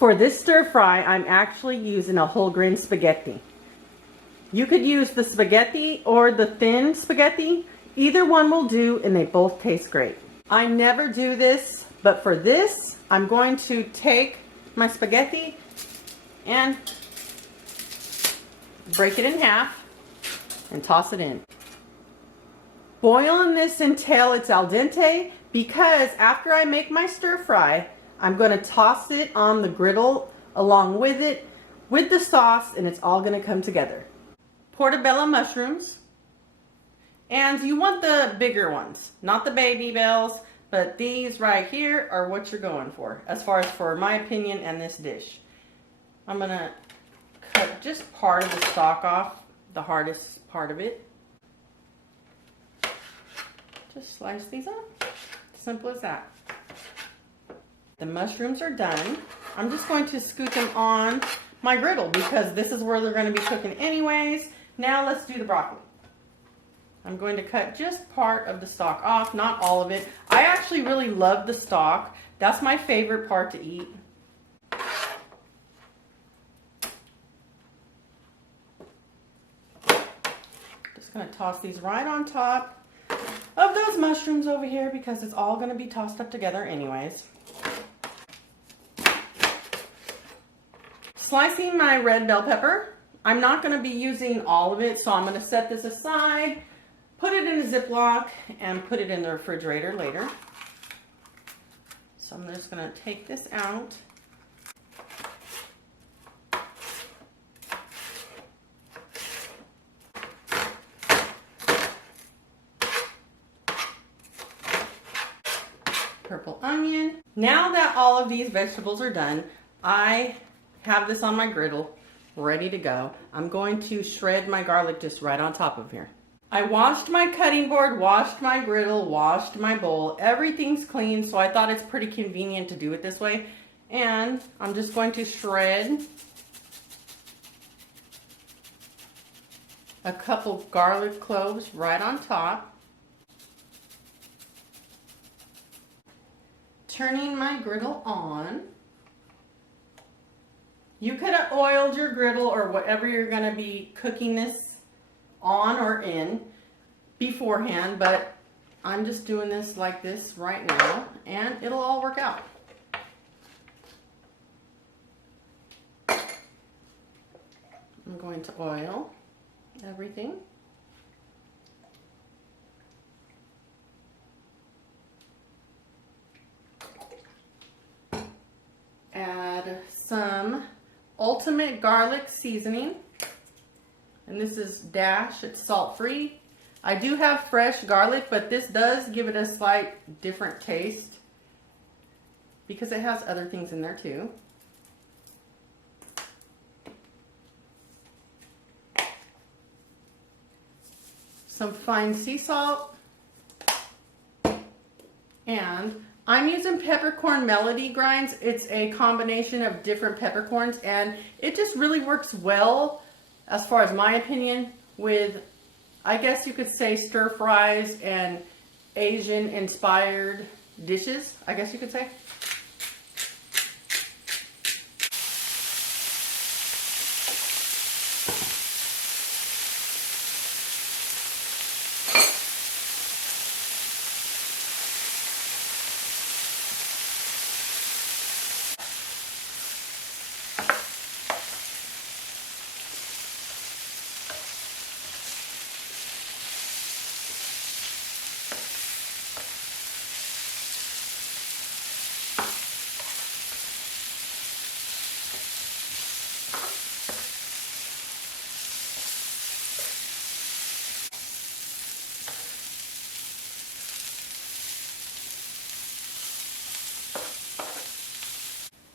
For this stir fry, I'm actually using a whole grain spaghetti. You could use the spaghetti or the thin spaghetti. Either one will do, and they both taste great. I never do this, but for this, I'm going to take my spaghetti and break it in half and toss it in. Boiling this until it's al dente, because after I make my stir fry, I'm going to toss it on the griddle along with it, with the sauce, and it's all going to come together. Portabella mushrooms. And you want the bigger ones, not the baby bells, but these right here are what you're going for, as far as for my opinion and this dish. I'm going to cut just part of the stalk off, the hardest part of it. Just slice these up. Simple as that. The mushrooms are done. I'm just going to scoot them on my griddle because this is where they're going to be cooking anyways. Now let's do the broccoli. I'm going to cut just part of the stalk off, not all of it. I actually really love the stalk. That's my favorite part to eat. Just going to toss these right on top of those mushrooms over here because it's all going to be tossed up together anyways. Slicing my red bell pepper. I'm not going to be using all of it, so I'm going to set this aside, put it in a Ziploc, and put it in the refrigerator later. So I'm just going to take this out. Purple onion. Now that all of these vegetables are done, I have this on my griddle ready to go. I'm going to shred my garlic just right on top of here. I washed my cutting board, washed my griddle, washed my bowl. Everything's clean, so I thought it's pretty convenient to do it this way. And I'm just going to shred a couple garlic cloves right on top. Turning my griddle on. You could have oiled your griddle or whatever you're going to be cooking this on or in beforehand, but I'm just doing this like this right now and it'll all work out. I'm going to oil everything. Add some ultimate garlic seasoning, and this is Dash. It's salt free. I do have fresh garlic, but this does give it a slight different taste because it has other things in there too. Some fine sea salt, and I'm using peppercorn melody grinds. It's a combination of different peppercorns, and it just really works well, as far as my opinion, with, I guess you could say, stir fries and Asian inspired dishes, I guess you could say.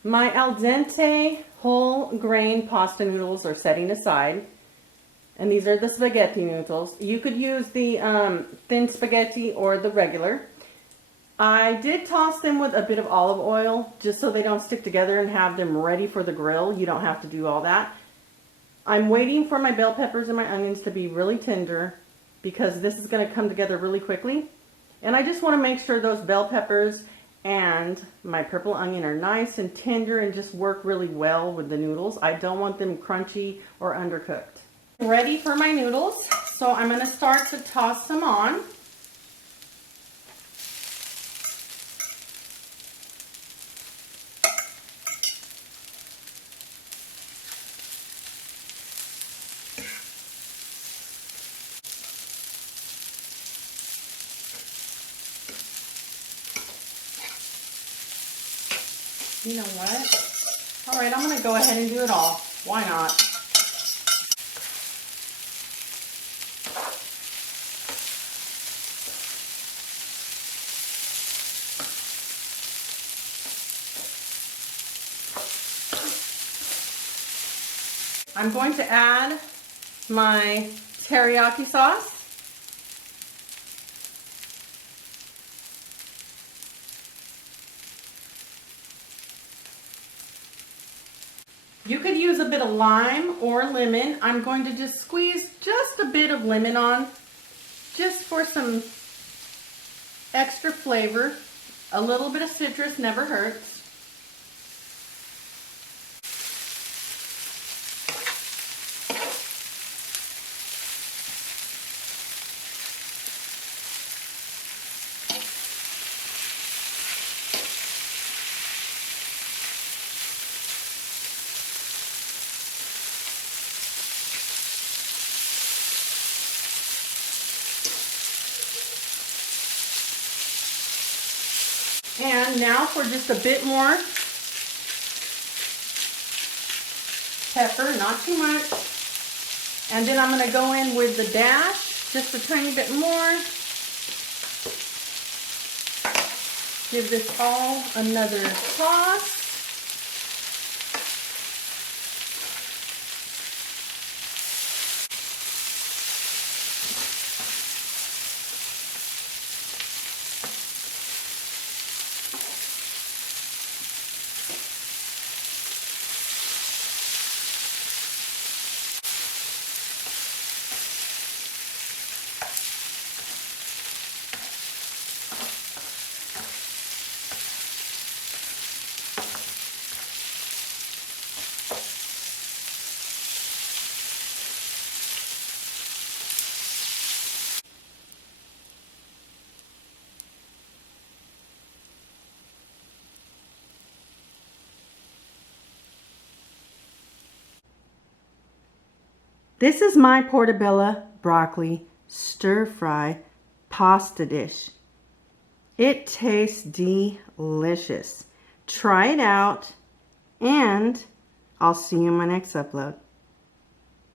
My al dente whole grain pasta noodles are setting aside. And these are the spaghetti noodles. You could use the thin spaghetti or the regular. I did toss them with a bit of olive oil just so they don't stick together and have them ready for the grill. You don't have to do all that. I'm waiting for my bell peppers and my onions to be really tender because this is going to come together really quickly. And I just want to make sure those bell peppers and my purple onion are nice and tender and just work really well with the noodles. I don't want them crunchy or undercooked. Ready for my noodles, so I'm going to start to toss them on. You know what? All right, I'm going to go ahead and do it all. Why not? I'm going to add my teriyaki sauce. You could use a bit of lime or lemon. I'm going to just squeeze just a bit of lemon on, just for some extra flavor. A little bit of citrus never hurts. And now for just a bit more pepper, not too much. And then I'm going to go in with the dash, just a tiny bit more. Give this all another toss. This is my portabella broccoli stir-fry pasta dish. It tastes delicious. Try it out, and I'll see you in my next upload.